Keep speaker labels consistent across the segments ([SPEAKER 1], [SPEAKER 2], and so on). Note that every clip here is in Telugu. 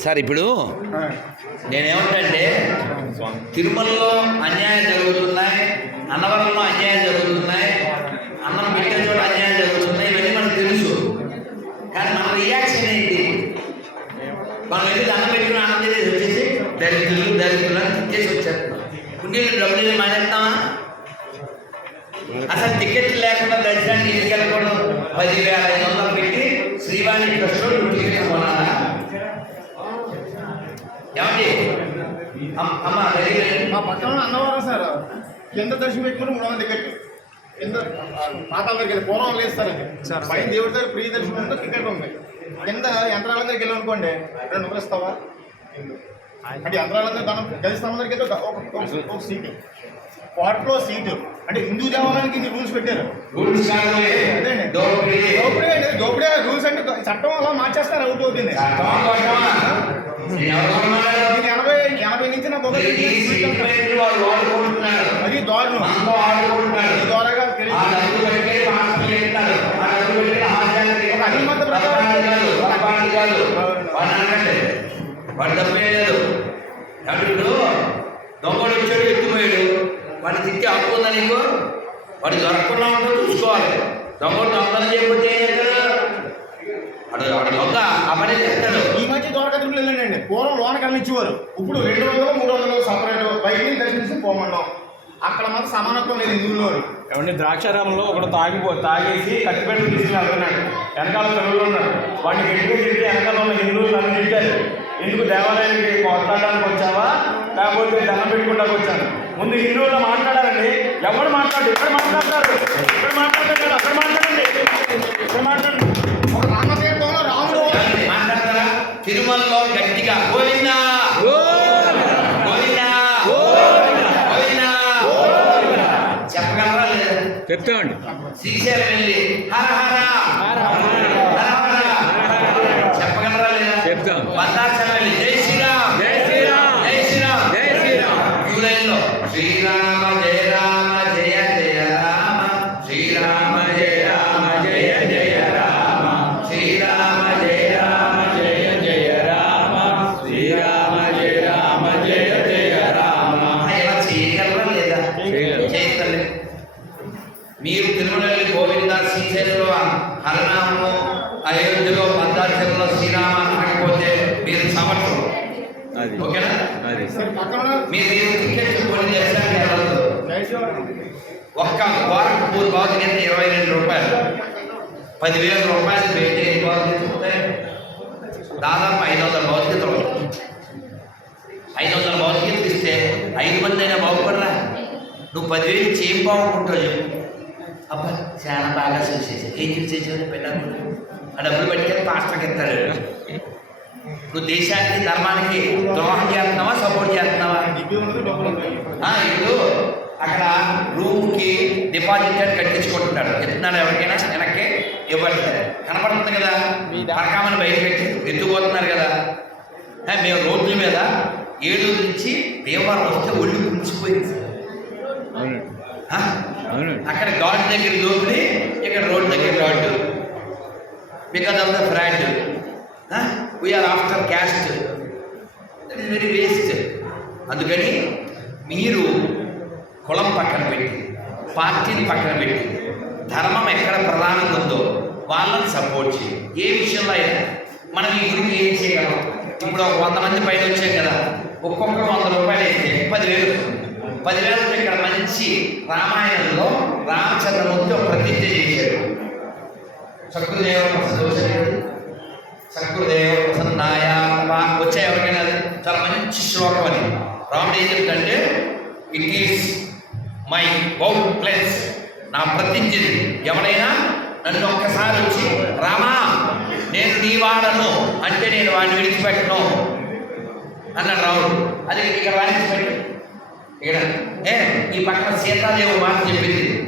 [SPEAKER 1] సార్ ఇప్పుడు నేనేమంటే తిరుమలలో అన్యాయం జరుగుతున్నాయి అన్నవరంలో అన్యాయం జరుగుతున్నాయి అన్నం పెట్టిన చోట అన్యాయం జరుగుతున్నాయి ఇవన్నీ మనకు తెలుసు. కానీ మన రియాక్షన్ ఏంటి? మనం వెళ్ళి అన్నం పెట్టుకుని ఆనందం చేసి వచ్చేసి దరిద్రులు దరిద్రులు అని వచ్చారు. కుండీలు డబ్బులు మానేస్తామా? అసలు టికెట్ లేకుండా దర్శనానికి తీసుకెళ్ళకూడదు పదివేల ఐదు వందలు పెట్టి శ్రీవాణి ట్రస్ట్లో టికెట్ కొనాలా ఏమండి? అమ్- అమ్మ
[SPEAKER 2] మా పక్కన అన్నవరం సార్. కింద దర్శనం పెట్టుకుని మూడు వందల టికెట్ కింద పాతాల దగ్గర పూర్వం లేదు సార్ అది. పైన దేవుడి దగ్గర ఫ్రీ దర్శనం ఉంటే టికెట్ ఉంది కింద యంత్రాల దగ్గరికి వెళ్ళి అనుకోండి రెండు వందలు ఇస్తావా? అంటే యంత్రాల దగ్గర ధనం గదిస్తాం దగ్గరికి ఒక సీటు. పాట్లో సీటు. అంటే హిందూ దేవాలయానికి ఇన్ని రూల్స్ పెట్టారు.
[SPEAKER 1] రూల్స్ కాదు
[SPEAKER 2] అదేండి.
[SPEAKER 1] దోపిడీ.
[SPEAKER 2] దోపిడీ రూల్స్ అంటే చట్టం అలా మార్చేస్తారు అవుట్ అవుతుంది. ఎనభై ఎనభై నుంచి నా
[SPEAKER 1] వాడుకుంటున్నారు
[SPEAKER 2] అది దారుణం. ద్వారాగా
[SPEAKER 1] కాదు వాడు అనకండి వాడు తప్పే లేదు కాబట్టి ఇప్పుడు దొంగడు వచ్చాడు ఎత్తుపోయాడు వాడిని తిట్టి హక్కు ఉందా నీకు? వాడు దొరకకుండా ఉంటే చూసుకోవాలి. దొంగడు దొంగలు చేయకపోతే
[SPEAKER 2] ఈ మధ్య దొరకతులు వెళ్ళండి పూర్వం లోన కనిపించేవారు ఇప్పుడు రెండు వందలు మూడు వందలు సపరేట్ బయట నుంచి దర్శించి పోమండం అక్కడ మాత్రం సమానత్వం లేదు హిందువుల్లో
[SPEAKER 3] ఏమంటే ద్రాక్షారామంలో ఒకడు తాగిపో తాగేసి కత్తిపెట్టు తీసుకుని వెళ్తున్నాడు. వెనకాల పిల్లలు ఉన్నాడు. వాడిని గట్టిగా తిరిగి వెనకాల ఉన్న హిందువులు నన్ను తిట్టారు. ఎందుకు దేవాలయానికి కొట్లాడడానికి వచ్చావా? లేకపోతే దండం పెట్టుకుంటానికి వచ్చాను. ముందు హిందువులు మాట్లాడాలండి. ఎవరు మాట్లాడు ఇక్కడ మాట్లాడతారు. ఇక్కడ మాట్లాడతారు అక్కడ మాట్లాడండి. ఇక్కడ మాట్లాడండి.
[SPEAKER 1] తిరుమలలో గట్టిగా గోవిందా! గోవిందా! గోవిందా! చెప్పగలరా లేదా?
[SPEAKER 4] చెప్తామండి.
[SPEAKER 1] శ్రీశైలం వెళ్ళి హర హర! హర హర! చెప్పగలరా లేదా?
[SPEAKER 4] చెప్తాం.
[SPEAKER 1] భద్రాచలం వెళ్ళి జై శ్రీరామ్!
[SPEAKER 4] జై శ్రీరామ్.
[SPEAKER 1] జై శ్రీరామ్!
[SPEAKER 4] జై శ్రీరామ్.
[SPEAKER 1] శ్రీరామ! ఓకేనా? మీరు మీరు టికెట్ కొని ఒక్క బాగుంది ఎంత ఇరవై రెండు రూపాయలు. పదివేల రూపాయలు పెట్టి ఎన్ని దాదాపు ఐదు వందల భౌతికతలు ఐదు వందల భౌతికతలు ఇస్తే ఐదు మంది అయినా బాగుపడరా? నువ్వు పదివేలు ఇచ్చి ఏం బాగుంటావు చెప్పు. అబ్బా చాలా బాగా చూసేసి. ఏం చూసేసావు? పెట్టాను ఆ డబ్బులు పెట్టుకెళ్ళి పాస్టర్కి ఇస్తాడు నువ్వు దేశానికి ధర్మానికి ద్రోహం చేస్తున్నావా సపోర్ట్ చేస్తున్నావా? ఇప్పుడు అక్కడ రూమ్కి డిపాజిట్ అని కట్టించుకుంటున్నాడు. చెప్తున్నాడు ఎవరికైనా? వెనక్కి ఇవ్వట్లేదు కనపడుతుంది కదా. పరకామని బయట పెట్టి ఎత్తుకుపోతున్నారు కదా. మేము రోడ్ల మీద ఏడు నుంచి దేవాలయం వస్తే ఒళ్ళు?
[SPEAKER 4] అవునండి
[SPEAKER 1] అక్కడ గాడ్ దగ్గర దోపిడి ఇక్కడ రోడ్ దగ్గర god because of the fraud we are after caste that is very waste అందుకని మీరు కులం పక్కన పెట్టి పార్టీని పక్కన పెట్టి ధర్మం ఎక్కడ ప్రధానంగా ఉందో వాళ్ళని సపోర్ట్ చేయి. ఏ విషయంలో అయినా మనం ఈ గురించి ఏం చేయగలం? ఇప్పుడు ఒక వంద మంది పైన వచ్చాం కదా ఒక్కొక్క వంద రూపాయలు అయితే పదివేలు వస్తుంది. పదివేలతో ఇక్కడ మంచి రామాయణంలో రామచంద్రమూర్తి ఒక ప్రతిజ్ఞ చేశాడు. సకృదేవ సకృదేవ ప్రసన్నాయ వచ్చే ఎవరికైనా? అది చాలా మంచి శ్లోకం అని రాముడు ఏం చెప్తాడంటే it is my bout place నా ప్రతిజ్ఞ ఎవడైనా నన్ను ఒక్కసారి వచ్చి రామా నేను నీ వాడను. అంటే నేను వాడిని విడిచిపెట్టను. అన్నాడు రాముడు. అది ఇక్కడ వాడిని పెట్టు ఇక్కడ. ఏ ఈ పక్కన సీతాదేవి మాట చెప్పింది.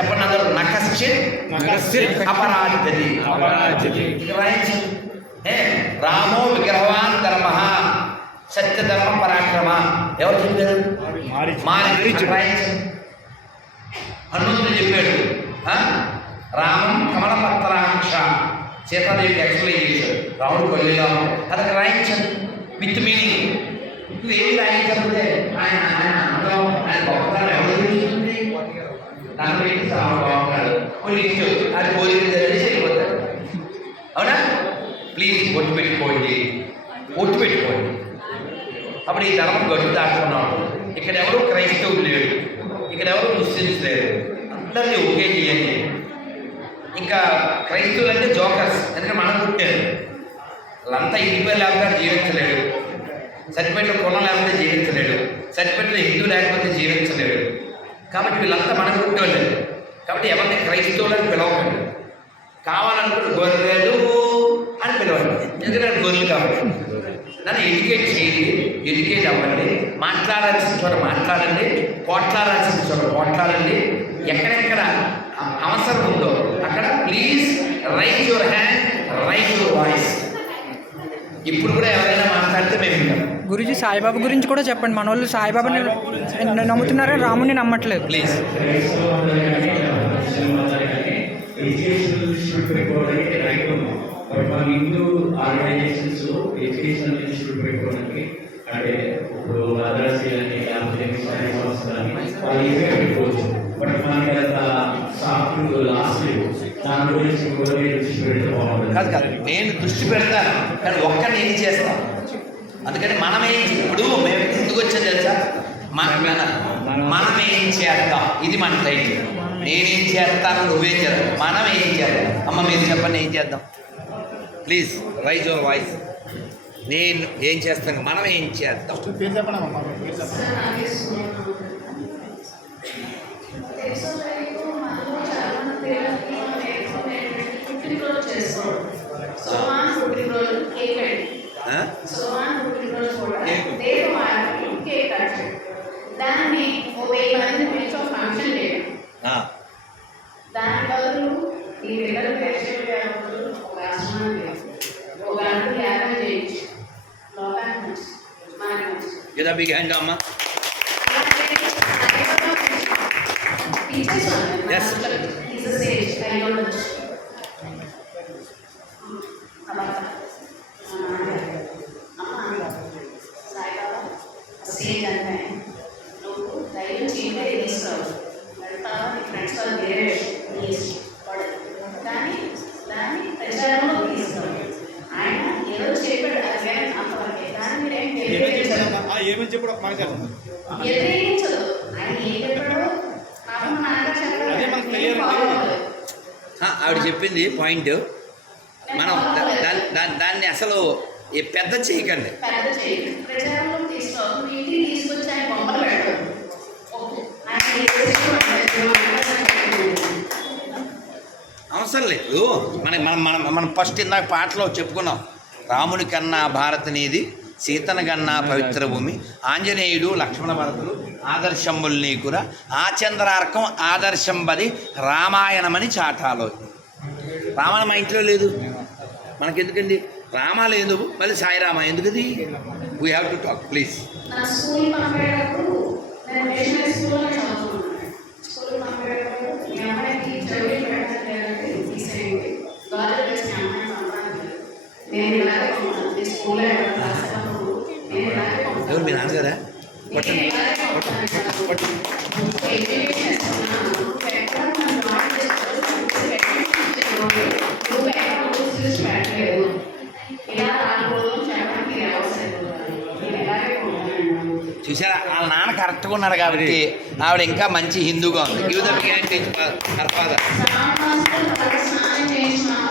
[SPEAKER 1] చెప్పండి అందరూ నకశ్చిత్ ఏ? రామో విగ్రహవాన్ ధర్మ సత్యధర్మ పరాక్రమ. ఎవరు చెప్పారు? హనుమంతుడు చెప్పాడు? రామం కమలపత్రాక్ష. సీతాదేవికి ఎక్స్ప్లెయిన్ చేశాడు. రాముడు కొల్లిగా అదొక రాయించాడు విత్ మీనింగ్. నువ్వేమి రాయించకపోతే ఆయన ఆయన ఆయన గొప్పతనం ఎవరు తెలుస్తుంది నన్ను పెట్టి రాముడు బాగున్నాడు అది పోయిందని తెలిసి వెళ్ళిపోతాడు అవునా? ప్లీజ్ ఒట్టు పెట్టుకోండి. ఒట్టు పెట్టుకోండి. అప్పుడు ఈ ధర్మం గడుపు దాటుకున్నాం ఇక్కడ ఎవరు క్రైస్తవులు లేడు ఇక్కడ ఎవరు ముస్లిమ్స్ లేరు. అందరినీ ఒకే చేయండి. ఇంకా క్రైస్తవులు అంటే జోకర్స్. ఎందుకంటే మనం పుట్టారు వాళ్ళంతా ఇంటిపై లేకపోతే జీవించలేడు. సర్టిఫికెట్లో కులం లేకపోతే జీవించలేడు. సర్టిఫికెట్లో హిందూ లేకపోతే జీవించలేడు. కాబట్టి వీళ్ళంతా మనం పుట్టలేదు కాబట్టి ఎవరిని క్రైస్తవులని పిలవకండి. కావాలనుకుంటే గొర్రెలు అని పిలవండి. ఎందుకంటే గొర్రెలు కాబట్టి. నన్ను ఎడ్యుకేట్ చేయండి ఎడ్యుకేట్ అవ్వండి మాట్లాడాల్సిన చోట మాట్లాడండి పోట్లాడాల్సిన చోట పోట్లాడండి ఎక్కడెక్కడ అవసరం ఉందో అక్కడ please write your hand write your voice ఇప్పుడు కూడా ఎవరైనా మాట్లాడితే మేము వింటాం.
[SPEAKER 5] గురుజీ సాయిబాబా గురించి కూడా చెప్పండి. మన వాళ్ళు సాయిబాబాని నమ్ముతున్నారా? రాముని నమ్మట్లేదు.
[SPEAKER 1] ప్లీజ్.
[SPEAKER 6] ఎడ్యుకేషన్ ఇన్స్టిట్యూట్ పెట్టుకోవడానికి రైట్ ఉంది బట్ మన హిందూ ఆర్గనైజేషన్స్ ఎడ్యుకేషన్ ఇన్స్టిట్యూట్ పెట్టుకోవడానికి అంటే ఇప్పుడు మద్రాసి అని లేకపోతే మిషనరీ సంస్థ అని వాళ్ళు ఇవే పెట్టుకోవచ్చు బట్ మనకి అంత సాఫ్ట్ లాస్ట్ దాని గురించి కూడా దృష్టి పెడితే బాగుంటుంది
[SPEAKER 1] కాదు కాదు. నేను దృష్టి పెడతాను. కానీ ఒక్కరిని ఏం చేస్తాం అందుకని మనం ఏం ఇప్పుడు మేము ఎందుకు వచ్చాం తెలుసా? మన మన- ఏం చేద్దాం ఇది మన టైటిల్ నేనేం చేస్తాను? నువ్వేం చేద్దాం మనం ఏం చేద్దాం అమ్మ మీరు చెప్పండి ఏం చేద్దాం? ప్లీజ్ రైజ్ యువర్ వాయిస్ నేను ఏం చేస్తాను? మనం ఏం చేద్దాం
[SPEAKER 2] ఫస్ట్
[SPEAKER 7] దాన్ని ఓ వెయ్యి మందిని పిలిచి ఒక ఫంక్షన్ చేయడం. దాని బదులు ఈ పిల్లలు బదులు ఒక ఆశ్రమం. ఒక గంట యాగం చేయించి లోకానికి మంచి మనకి మంచి
[SPEAKER 1] a big hand, అమ్మ
[SPEAKER 7] teachers
[SPEAKER 1] Yes.
[SPEAKER 7] Is a sage I don't sage అంటే నువ్వు ధైర్యం చీటే తీసుకోవు వెళ్తావా నీ ఫ్రెండ్స్ వాళ్ళు వేరే నీ ఇష్టం. వాడు కానీ దాన్ని ప్రచారంలో తీసుకోవాలి ఆయన ఏదో చెప్పాడు అది వేరే అంతవరకే దాన్ని మీరేం తెలియజేయలేదు
[SPEAKER 2] ఏమని చెప్పాడు ఒక మాట చెప్పండి
[SPEAKER 7] ఎదిరించదు ఆయన ఏం చెప్పాడో పాపం నాన్నగారు
[SPEAKER 2] అదే మనకు
[SPEAKER 7] చెప్పాడు
[SPEAKER 2] తెలియదు.
[SPEAKER 7] నేను follow అవ్వలేదు.
[SPEAKER 1] ఆ, ఆవిడ చెప్పింది పాయింట్ మనం దాన్ని దాన్ని అసలు ఈ పెద్ద చేయకండి. అవసరం లేదు. మన మనం మనం మనం ఫస్ట్ ఇందాక పాటలో చెప్పుకున్నాం. రాముని కన్నా భారతనీది సీతన కన్నా పవిత్ర భూమి ఆంజనేయుడు లక్ష్మణ భరతులు ఆదర్శంబుల్ నీకురా ఆచంద్రార్కం ఆదర్శం బది రామాయణమని చాటాలో. రామాయణం మా ఇంట్లో లేదు. మనకెందుకండి? రామ లేదు మళ్ళీ Sairam. ఎందుకది? We have to talk please
[SPEAKER 7] నా స్కూల్ పంపేటప్పుడు నేను
[SPEAKER 1] చూసారా వాళ్ళ నాన్న కరెక్ట్గా ఉన్నారు కాబట్టి ఆవిడ ఇంకా మంచి హిందూగా ఉంది. Give the big her father
[SPEAKER 7] సామాన్యులు తలస్నానం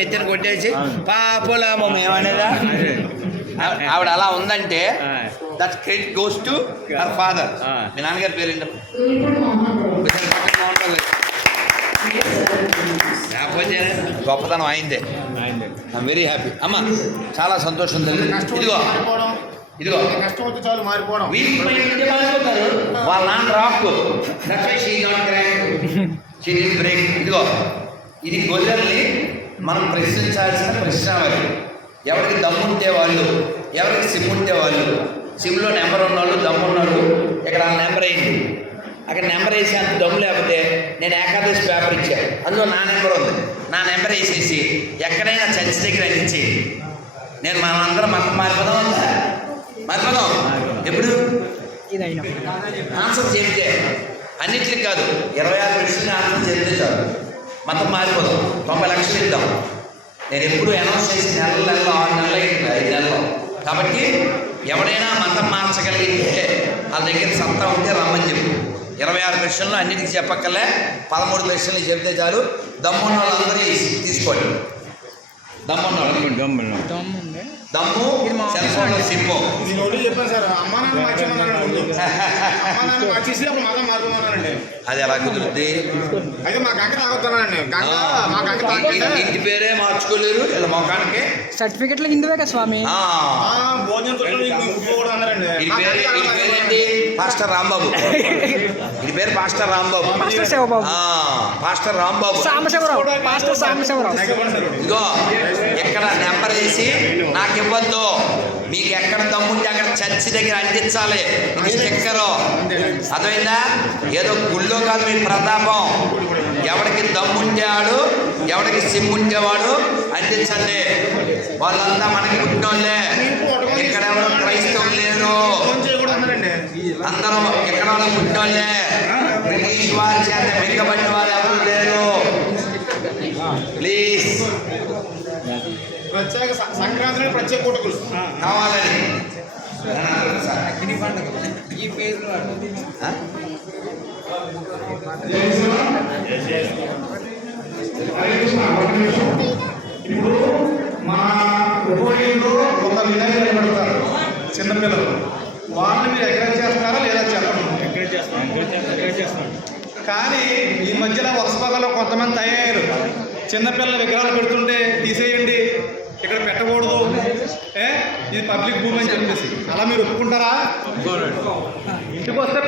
[SPEAKER 1] నెత్తిన కొట్టేసి పాపులమం ఏమనేదా ఆవిడ- ఆవిడ అలా ఉందంటే that credit goes to her father. మీ నాన్నగారి పేరు లేకపోతే గొప్పతనం అయిందే. ఐఎమ్ వెరీ హ్యాపీ అమ్మ చాలా సంతోషం తల్లి. ఇదిగో. ఇదిగో.
[SPEAKER 2] కష్టం వచ్చి చాలు మారిపోవడం.
[SPEAKER 1] వాళ్ళ నాన్న rock. That's why she not crack she did break ఇదిగో. ఇది గొర్రెల్ని మనం ప్రశ్నించాల్సిన ప్రశ్న మరి ఎవరికి దమ్ముంటే వాళ్ళు ఎవరికి సిమ్ ఉంటే వాళ్ళు. సిమ్లో నెంబర్ ఉన్నవాళ్ళు దమ్ము ఉన్నాడు ఇక్కడ ఆ నెంబర్ అయింది అక్కడ నెంబర్ వేసి అంత దమ్ము లేకపోతే నేను ఏకాదశి పేపర్ ఇచ్చాను అందులో నా నెంబర్ ఉంది. నా నెంబర్ వేసేసి ఎక్కడైనా చర్చి దగ్గర అందించి నేను మనందరం మతం మారిపోదాం అంతా? మారిపోదాం? ఎప్పుడు? ఆన్సర్ చెబితే అన్నిటికీ కాదు. ఇరవై ఆరు ప్రశ్నలు ఆన్సర్ చెబితే చాలు. మతం మారిపోదాం తొంభై లక్షలు ఇద్దాం. నేను ఎప్పుడు అనౌన్స్ చేసి నెల నెలలో ఆరు నెలలు అయింది ఐదు నెలలు. కాబట్టి ఎవడైనా మతం మార్చగలిగితే వాళ్ళ దగ్గర సత్తా ఉంటే రమ్మని చెప్పు. ఇరవై ఆరు ప్రశ్నలు అన్నిటికీ చెప్పక్కలే పదమూడు ప్రశ్నలు చెబితే చాలు. దమ్మున్న వాళ్ళందరూ తీసుకోండి. దమ్మున్న వాళ్ళు
[SPEAKER 5] దమ్ముంది
[SPEAKER 1] దమ్ము సెల్ ఫోన్ సిమ్ము
[SPEAKER 2] నేను ఒకటి చెప్పాను సార్ అమ్మా నాన్న మార్చేమన్నాను ముందు. అమ్మా నాన్న మార్చేసి అప్పుడు మతం
[SPEAKER 1] అది ఎలా కుదురుద్ది?
[SPEAKER 2] అయితే మా గంగ తాగుతున్నానండి గంగ మా గంగ
[SPEAKER 1] ఇంటి- పేరే మార్చుకోలేరు ఇలా మొఖానికి.
[SPEAKER 5] సర్టిఫికెట్లు హిందువే కదా స్వామి?
[SPEAKER 1] ఆ,
[SPEAKER 2] ఆ, భోజనం కూడా అన్నారండి.
[SPEAKER 1] పేరు పేరేంటి? పాస్టర్ రాంబాబు. వీడి పేరు పాస్టర్ రాంబాబు.
[SPEAKER 5] పాస్టర్ శివబాబు.
[SPEAKER 1] ఆ, పాస్టర్ రాంబాబు.
[SPEAKER 5] సాంబశివరావు పాస్టర్ సాంబశివరావు.
[SPEAKER 1] ఇదిగో ఎక్కడ నెంబర్ వేసి నాకు ఇవ్వద్దు. మీకు ఎక్కడ దమ్ముంటే అక్కడ చర్చి దగ్గర అంటించాలి ఇది స్టిక్కరు. అర్థమైందా? ఏదో గుళ్ళో కాదు మీ ప్రతాపం. ఎవడికి దమ్ముంటే ఆడు ఎవడికి సిమ్ ఉంటేవాడు అంటించండి వాళ్ళంతా మనకి పుట్టినోళ్ళే. ఇక్కడ ఎవరు క్రైస్తవులు లేరు. అందరం ఎక్కడ వాళ్ళు పుట్టినోళ్ళే. బ్రిటిష్ వారి చేత మింగబడిన వారు ఎవరు లేరు. ప్లీజ్.
[SPEAKER 2] ప్రత్యేక సంక్రాంతి ప్రత్యేక కొట్టుకులు
[SPEAKER 1] కావాలని. ఆ?
[SPEAKER 2] ఇప్పుడు మా ఉపయోగంలో ఒక వినాయకుడు నిలబడతారు చిన్నపిల్లలు వాళ్ళని మీరు ఎంకరేజ్ చేస్తున్నారా లేదా చెప్పండి.
[SPEAKER 4] చేస్తాం చేస్తాం
[SPEAKER 2] కానీ ఈ మధ్యలో వలసభాగాల్లో కొంతమంది తయారయ్యారు. చిన్నపిల్లల విగ్రహాలు పెడుతుంటే తీసేయండి. ఇక్కడ పెట్టకూడదు. ఏ? ఇది పబ్లిక్ భూమి అని చెప్పేసి. అలా మీరు ఒప్పుకుంటారా? ఇంటికి వస్తే